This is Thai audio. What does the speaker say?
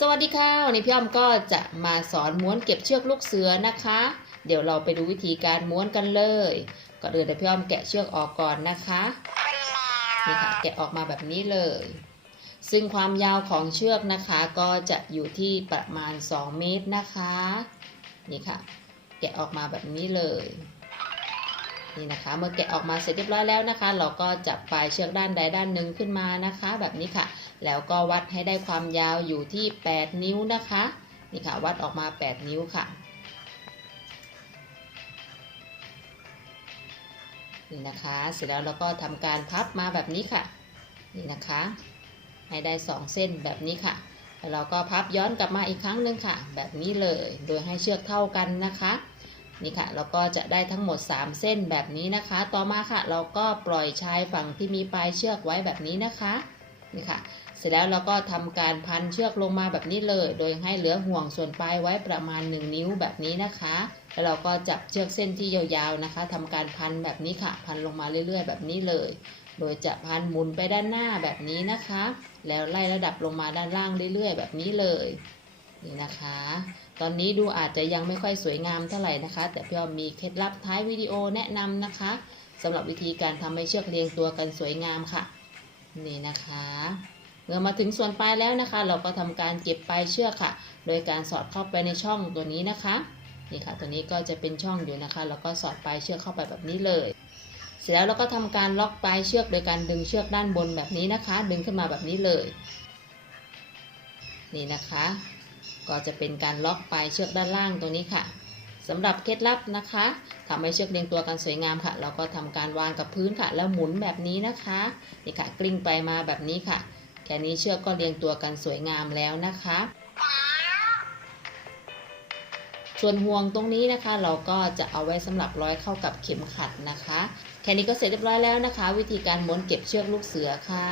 สวัสดีค่ะ วันนี้พี่อ้อมก็จะมาสอนม้วนเก็บเชือกลูกเสือนะคะ เดี๋ยวเราไปดูวิธีการม้วนกันเลยก่อนอื่นเดี๋ยวพี่อ้อมแกะเชือกออกก่อนนะคะนี่ค่ะแกะออกมาแบบนี้เลย ซึ่งความยาวของเชือกนะคะก็จะอยู่ที่ประมาณ 2 เมตรนะคะนี่ค่ะ แกะออกมาแบบนี้เลย นี่นะคะ เมื่อแกะออกมาเสร็จเรียบร้อยแล้วนะคะ เราก็จับปลายเชือกด้านใดด้านหนึ่งขึ้นมานะคะ แบบนี้ค่ะ แล้วก็วัดให้ได้ความยาวอยู่ที่ 8 นิ้วนะคะ นี่ค่ะ วัดออกมา 8 นิ้วค่ะนี่นะคะ เสร็จแล้วเราก็ทำการพับมาแบบนี้ค่ะ นี่นะคะ ให้ได้ 2 เส้นแบบนี้ค่ะ แล้วเราก็พับย้อนกลับมาอีกครั้งหนึ่งค่ะ แบบนี้เลย โดยให้เชือกเท่ากันนะคะ นี่ค่ะเราก็จะได้ทั้งหมด 3 เส้นแบบนี้นะคะ ต่อมาค่ะ เราก็ปล่อยชายฝั่งที่มีปลายเชือกไว้แบบนี้นะคะนี่ค่ะ เสร็จแล้วเราก็ทำการพันเชือกลงมาแบบนี้เลย โดยให้เหลือห่วงส่วนปลายไว้ประมาณ 1 นิ้วแบบนี้นะคะ แล้วเราก็จับเชือกเส้นที่ยาวๆนะคะทำการพันแบบนี้ค่ะ พันลงมาเรื่อยๆ แบบนี้เลย โดยจะพันหมุนไปด้านหน้าแบบนี้นะคะ แล้วไล่ระดับลงมาด้านล่างเรื่อยๆ แบบนี้เลย นี่นะคะ ตอนนี้ดูอาจจะยังไม่ค่อยสวยงามเท่าไหร่นะคะ แต่พี่ออมมีเคล็ดลับท้ายวิดีโอแนะนำนะคะสำหรับวิธีการทำให้เชือกเรียงตัวกันสวยงามค่ะ นี่นะคะเมื่อมาถึงส่วนปลายแล้วนะคะ เราก็ทำการเก็บปลายเชือกค่ะ โดยการสอดเข้าไปในช่องตัวนี้นะคะนี่ค่ะตัวนี้ก็จะเป็นช่องอยู่นะคะ แล้วก็สอดปลายเชือกเข้าไปแบบนี้เลย เสร็จแล้วเราก็ทำการล็อกปลายเชือกโดยการดึงเชือกด้านบนแบบนี้นะคะ ดึงขึ้นมาแบบนี้เลย นี่นะคะ ก็จะเป็นการล็อกปลายเชือกด้านล่างตรงนี้ค่ะสำหรับเคล็ดลับนะคะทำให้เชือกเรียงตัวกันสวยงามค่ะ เราก็ทำการวางกับพื้นค่ะ แล้วหมุนแบบนี้นะคะนี่ค่ะกลิ้งไปมาแบบนี้ค่ะ แค่นี้เชือกก็เรียงตัวกันสวยงามแล้วนะคะ ส่วนห่วงตรงนี้นะคะ เราก็จะเอาไว้สำหรับร้อยเข้ากับเข็มขัดนะคะ แค่นี้ก็เสร็จเรียบร้อยแล้วนะคะ วิธีการม้วนเก็บเชือกลูกเสือค่ะ